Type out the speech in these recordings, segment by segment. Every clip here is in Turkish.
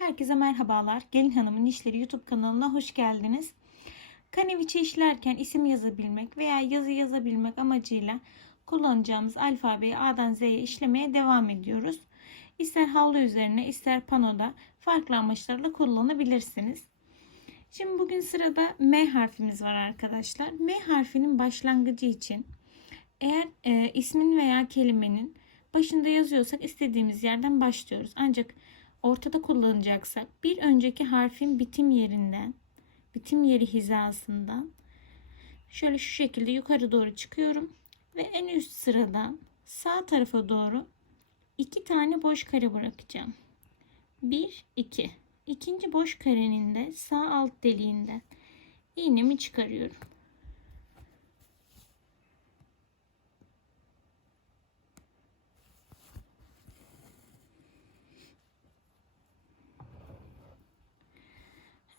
Herkese merhabalar. Gelin Hanım'ın İşleri YouTube kanalına hoş geldiniz. Kaneviçe işlerken isim yazabilmek veya yazı yazabilmek amacıyla kullanacağımız alfabeyi A'dan Z'ye işlemeye devam ediyoruz. İster havlu üzerine ister panoda farklı amaçlarla kullanabilirsiniz. Şimdi bugün sırada M harfimiz var arkadaşlar. M harfinin başlangıcı için eğer e, ismin veya kelimenin başında yazıyorsak istediğimiz yerden başlıyoruz. Ancak ortada kullanacaksak bir önceki harfin bitim yerinden, bitim yeri hizasından şöyle şu şekilde yukarı doğru çıkıyorum ve en üst sıradan sağ tarafa doğru iki tane boş kare bırakacağım. 1 2. İkinci boş karenin de sağ alt deliğinden iğnemi çıkarıyorum.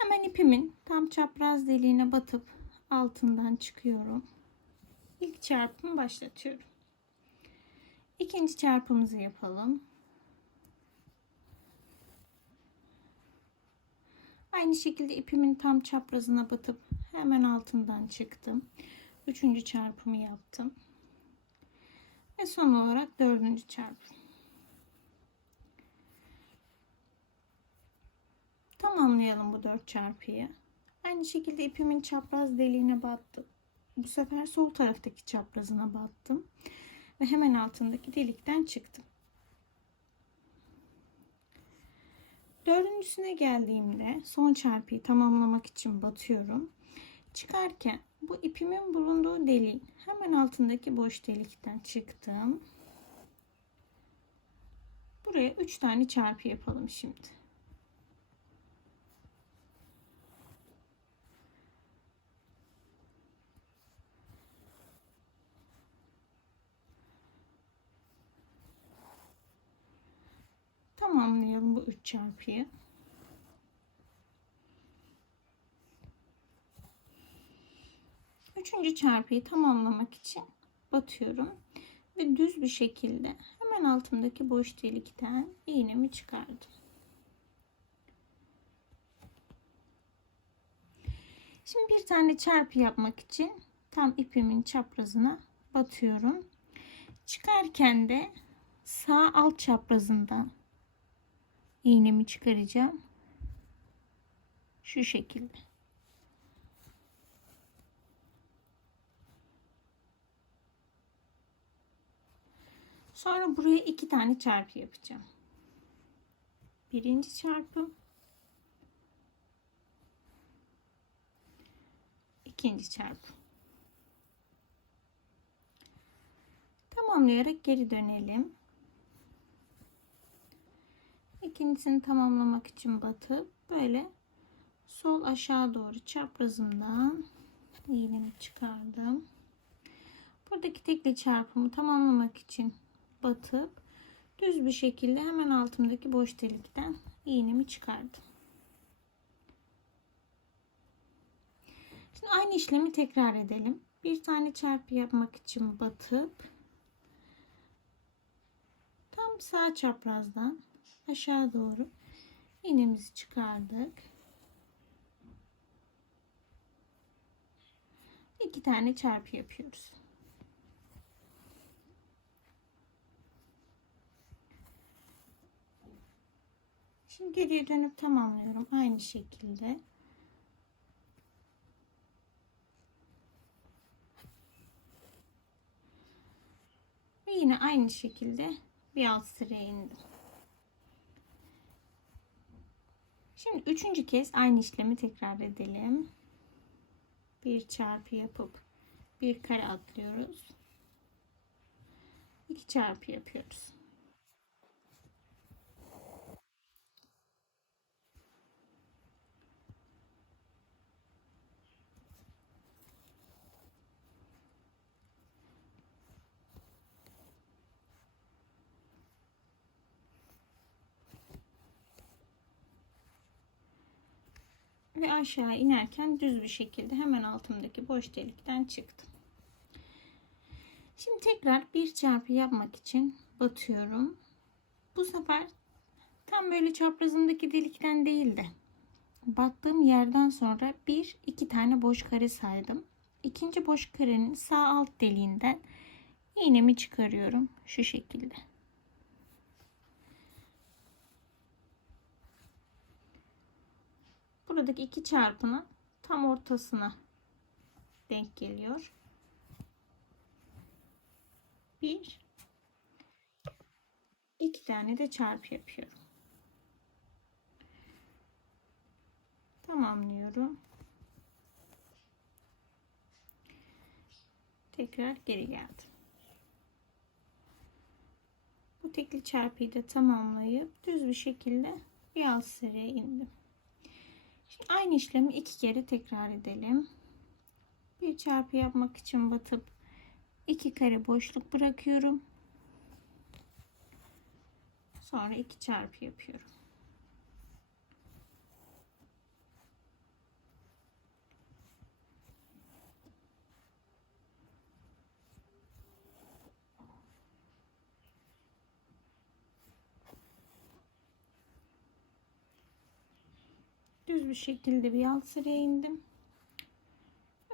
Hemen ipimin tam çapraz deliğine batıp altından çıkıyorum. İlk çarpımı başlatıyorum. İkinci çarpımızı yapalım. Aynı şekilde ipimin tam çaprazına batıp hemen altından çıktım. Üçüncü çarpımı yaptım. Ve son olarak dördüncü çarpım. Tamamlayalım bu dört çarpıyı. Aynı şekilde ipimin çapraz deliğine battım. Bu sefer sol taraftaki çaprazına battım. Ve hemen altındaki delikten çıktım. Dördüncüsüne geldiğimde son çarpıyı tamamlamak için batıyorum. Çıkarken bu ipimin bulunduğu deliğin hemen altındaki boş delikten çıktım. Buraya 3 tane çarpı yapalım şimdi. Tamamlayalım bu 3 çarpıyı. Üçüncü çarpıyı tamamlamak için batıyorum ve düz bir şekilde hemen altımdaki boş delikten iğnemi çıkardım. Şimdi bir tane çarpı yapmak için tam ipimin çaprazına batıyorum. Çıkarken de sağ alt çaprazından iğnemi çıkaracağım. Şu şekilde. Sonra buraya iki tane çarpı yapacağım. Birinci çarpım. ikinci çarpım. Tamamlayarak geri dönelim. İkincisini tamamlamak için batıp böyle sol aşağı doğru çaprazımdan iğnemi çıkardım. Buradaki tekli çarpımı tamamlamak için batıp düz bir şekilde hemen altımdaki boş delikten iğnemi çıkardım. Şimdi aynı işlemi tekrar edelim. Bir tane çarpı yapmak için batıp tam sağ çaprazdan aşağı doğru iğnemizi çıkardık. İki tane çarpı yapıyoruz. Şimdi geriye dönüp tamamlıyorum aynı şekilde. Ve yine aynı şekilde bir alt sıraya indim. Şimdi üçüncü kez aynı işlemi tekrar edelim. Bir çarpı yapıp bir kare atlıyoruz. İki çarpı yapıyoruz. Ve aşağı inerken düz bir şekilde hemen altımdaki boş delikten çıktım. Şimdi tekrar bir çarpı yapmak için batıyorum. Bu sefer tam böyle çaprazındaki delikten değil de battığım yerden sonra bir iki tane boş kare saydım. İkinci boş karenin sağ alt deliğinden iğnemi çıkarıyorum şu şekilde. Buradaki iki çarpının tam ortasına denk geliyor. Bir, iki tane de çarpı yapıyorum. Tamamlıyorum. Tekrar geri geldim. Bu tekli çarpıyı da tamamlayıp düz bir şekilde bir alt sıraya indim. Aynı işlemi iki kere tekrar edelim. Bir çarpı yapmak için batıp iki kare boşluk bırakıyorum. Sonra iki çarpı yapıyorum. düz bir şekilde bir alt sıraya indim.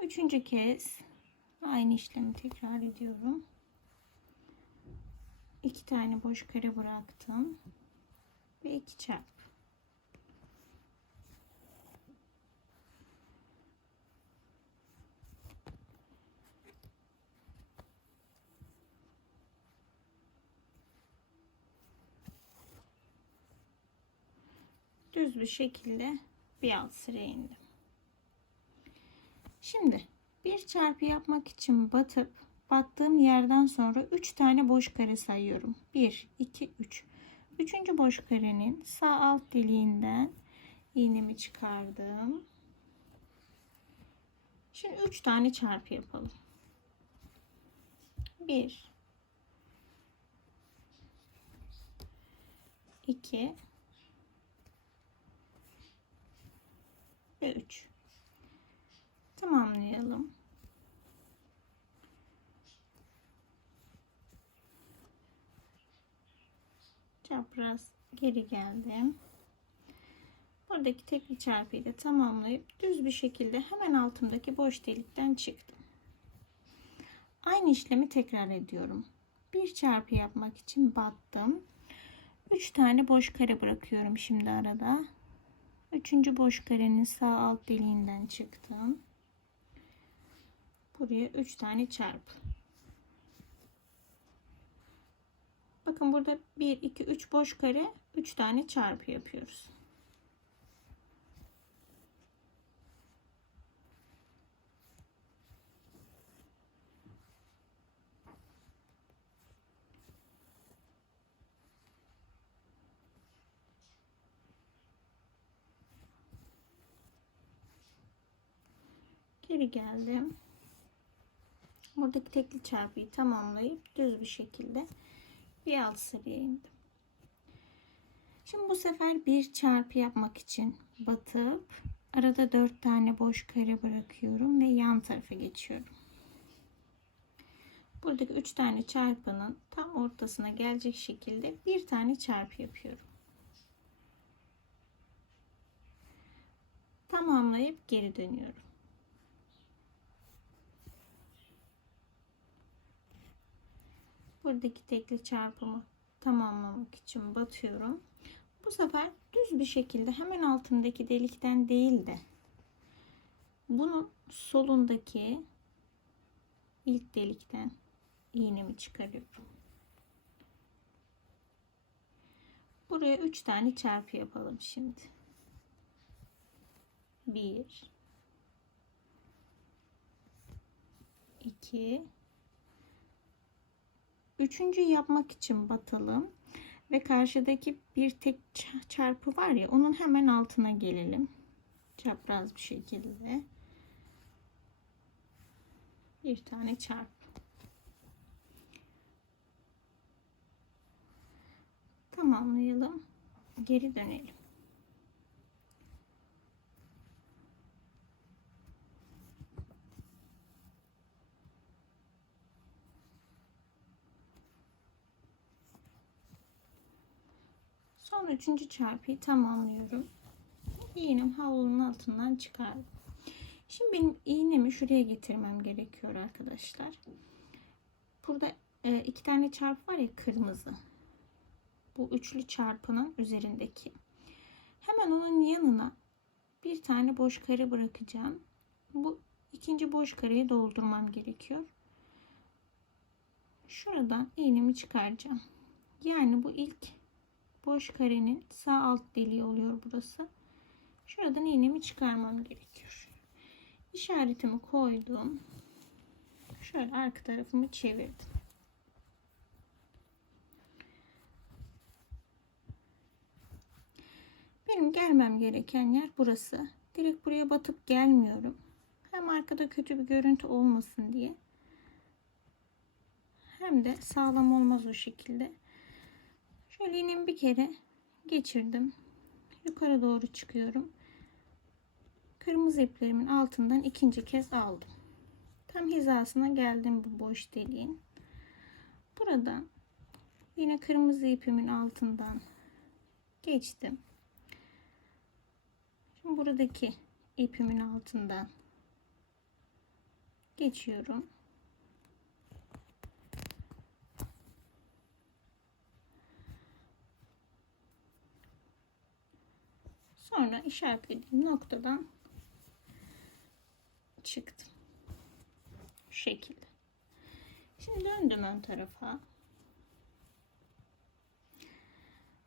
Üçüncü kez aynı işlemi tekrar ediyorum. İki tane boş kare bıraktım ve iki çarp. düz bir şekilde bir alt sıraya indim. Şimdi bir çarpı yapmak için batıp battığım yerden sonra 3 tane boş kare sayıyorum. 1, 2, 3. Üçüncü boş karenin sağ alt deliğinden iğnemi çıkardım. Şimdi 3 tane çarpı yapalım. 1 2 ve 3 tamamlayalım. Çapraz geri geldim buradaki tekli çarpıyı da tamamlayıp düz bir şekilde hemen altımdaki boş delikten çıktım. Aynı işlemi tekrar ediyorum. Bir çarpı yapmak için battım. 3 tane boş kare bırakıyorum şimdi arada Üçüncü boş karenin sağ alt deliğinden çıktım. Buraya üç tane çarpı. Bakın burada 1, 2, 3 boş kare 3 tane çarpı yapıyoruz. Geri geldim. Buradaki tekli çarpıyı tamamlayıp düz bir şekilde bir alt sıraya indim. Şimdi bu sefer bir çarpı yapmak için batıp arada dört tane boş kare bırakıyorum ve yan tarafa geçiyorum. Buradaki üç tane çarpının tam ortasına gelecek şekilde bir tane çarpı yapıyorum. Tamamlayıp geri dönüyorum. Buradaki tekli çarpımı tamamlamak için batıyorum. Bu sefer düz bir şekilde hemen altındaki delikten değil de bunun solundaki ilk delikten iğnemi çıkarıyorum. Buraya 3 tane çarpı yapalım şimdi. 1 2 Üçüncü yapmak için batalım. Ve karşıdaki bir tek çarpı var ya onun hemen altına gelelim. Çapraz bir şekilde. Bir tane çarp. Tamamlayalım. Geri dönelim. Son üçüncü çarpıyı tamamlıyorum. İğnem havlunun altından çıkardım. Şimdi benim iğnemi şuraya getirmem gerekiyor arkadaşlar. Burada e, iki tane çarpı var ya kırmızı. Bu üçlü çarpının üzerindeki. Hemen onun yanına bir tane boş kare bırakacağım. Bu ikinci boş kareyi doldurmam gerekiyor. Şuradan iğnemi çıkaracağım. Yani bu ilk boş karenin sağ alt deliği oluyor burası. Şuradan iğnemi çıkarmam gerekiyor. İşaretimi koydum. Şöyle arka tarafımı çevirdim. Benim gelmem gereken yer burası. Direkt buraya batıp gelmiyorum. Hem arkada kötü bir görüntü olmasın diye. Hem de sağlam olmaz o şekilde. Şöyle iğnemi bir kere geçirdim. Yukarı doğru çıkıyorum. Kırmızı iplerimin altından ikinci kez aldım. Tam hizasına geldim bu boş deliğin. Buradan yine kırmızı ipimin altından geçtim. Şimdi buradaki ipimin altından geçiyorum. Sonra işaretlediğim noktadan çıktım. Şu şekilde. Şimdi döndüm ön tarafa.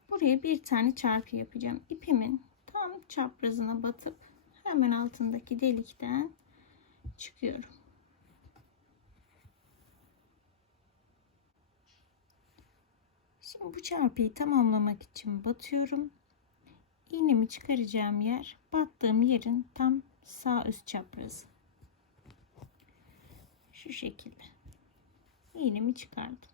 Buraya bir tane çarpı yapacağım. İpimin tam çaprazına batıp hemen altındaki delikten çıkıyorum. Şimdi bu çarpıyı tamamlamak için batıyorum. İğnemi çıkaracağım yer battığım yerin tam sağ üst çaprazı. Şu şekilde. İğnemi çıkardım.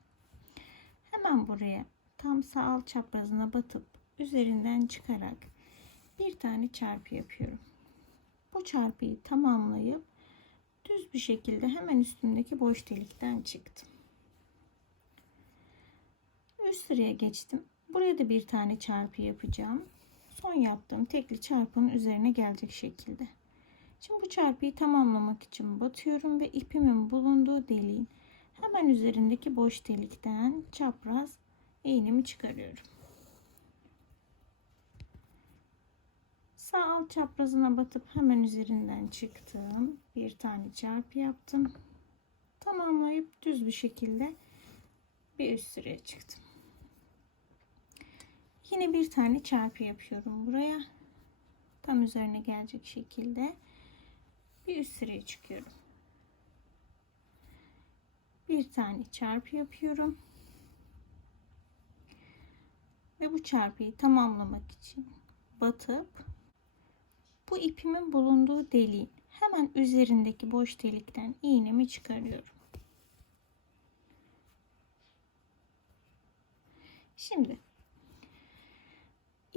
Hemen buraya tam sağ alt çaprazına batıp üzerinden çıkarak bir tane çarpı yapıyorum. Bu çarpıyı tamamlayıp düz bir şekilde hemen üstündeki boş delikten çıktım. Üst sıraya geçtim. Buraya da bir tane çarpı yapacağım. Son yaptığım tekli çarpının üzerine gelecek şekilde. Şimdi bu çarpıyı tamamlamak için batıyorum ve ipimin bulunduğu deliğin hemen üzerindeki boş delikten çapraz iğnemi çıkarıyorum. Sağ alt çaprazına batıp hemen üzerinden çıktım. Bir tane çarpı yaptım. Tamamlayıp düz bir şekilde bir üst sıraya çıktım. Yine bir tane çarpı yapıyorum buraya. Tam üzerine gelecek şekilde bir üst sıraya çıkıyorum. Bir tane çarpı yapıyorum. Ve bu çarpıyı tamamlamak için batıp bu ipimin bulunduğu deliğin hemen üzerindeki boş delikten iğnemi çıkarıyorum. Şimdi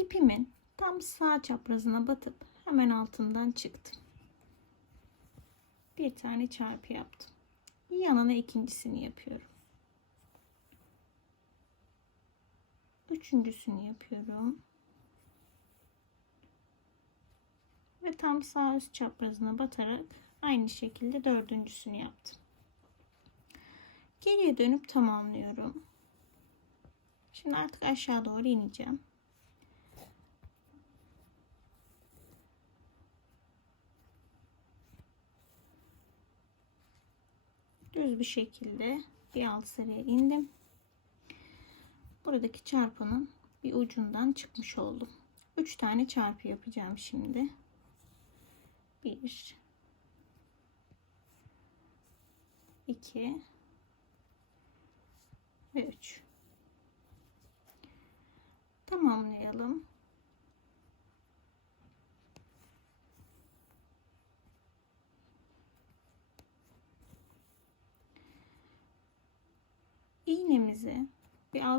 ipimin tam sağ çaprazına batıp hemen altından çıktım. Bir tane çarpı yaptım. Yanına ikincisini yapıyorum. Üçüncüsünü yapıyorum. Ve tam sağ üst çaprazına batarak aynı şekilde dördüncüsünü yaptım. Geriye dönüp tamamlıyorum. Şimdi artık aşağı doğru ineceğim. Düz bir şekilde bir alt sıraya indim. Buradaki çarpının bir ucundan çıkmış oldum. 3 tane çarpı yapacağım şimdi. 1 2 ve 3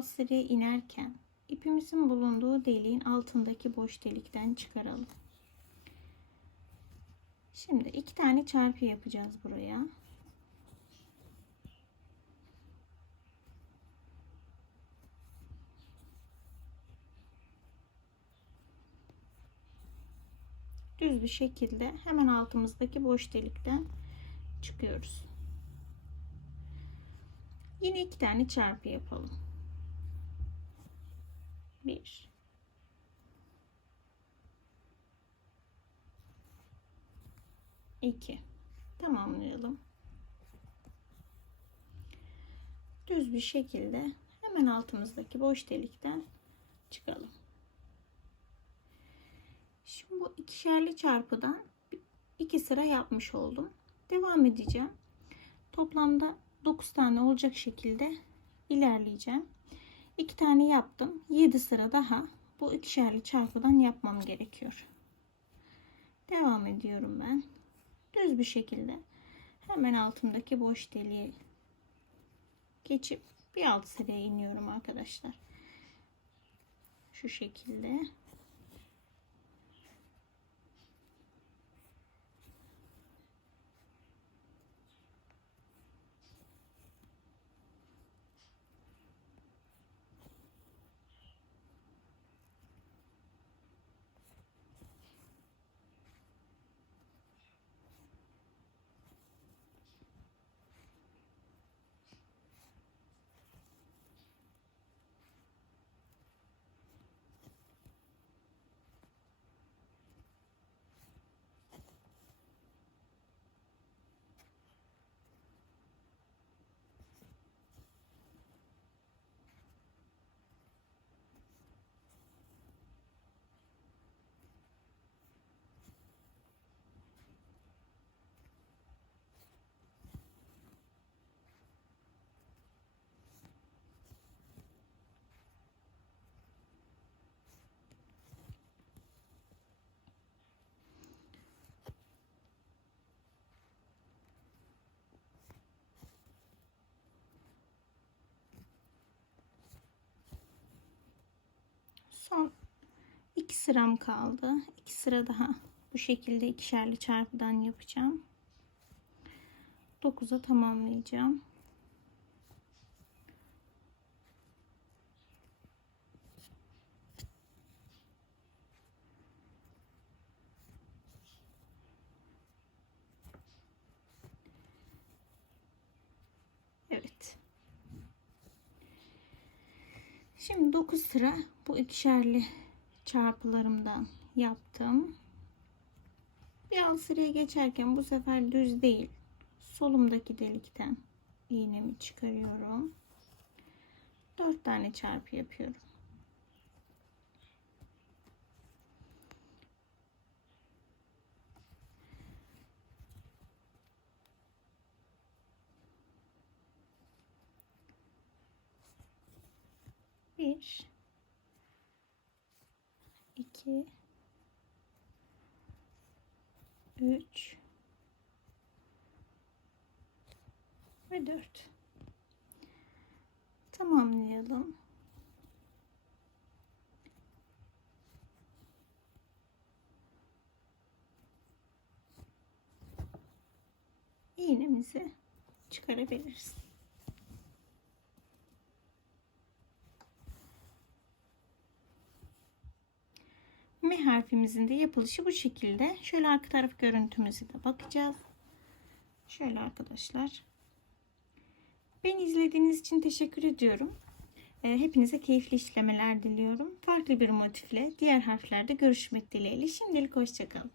halseriye inerken ipimizin bulunduğu deliğin altındaki boş delikten çıkaralım. Şimdi iki tane çarpı yapacağız buraya. düz bir şekilde hemen altımızdaki boş delikten çıkıyoruz. Yine iki tane çarpı yapalım. Bir. iki. Tamamlayalım. Düz bir şekilde hemen altımızdaki boş delikten çıkalım. Şimdi bu ikişerli çarpıdan iki sıra yapmış oldum. Devam edeceğim. Toplamda 9 tane olacak şekilde ilerleyeceğim. 2 tane yaptım. 7 sıra daha bu ikişerli çarpıdan yapmam gerekiyor. Devam ediyorum ben. Düz bir şekilde hemen altımdaki boş deliği geçip bir alt sıraya iniyorum arkadaşlar. Şu şekilde. Son iki sıram kaldı. İki sıra daha bu şekilde ikişerli çarpıdan yapacağım. 9'a tamamlayacağım. Şimdi 9 sıra bu ikişerli çarpılarımdan yaptım. Bir alt sıraya geçerken bu sefer düz değil. Solumdaki delikten iğnemi çıkarıyorum. 4 tane çarpı yapıyorum. Bir, iki, üç ve. Tamamlayalım. iğnemizi çıkarabiliriz. M harfimizin de yapılışı bu şekilde. Şöyle arka taraf görüntümüze de bakacağız. Şöyle arkadaşlar. Beni izlediğiniz için teşekkür ediyorum. Ee, hepinize keyifli işlemeler diliyorum. Farklı bir motifle diğer harflerde görüşmek dileğiyle. Şimdilik hoşçakalın.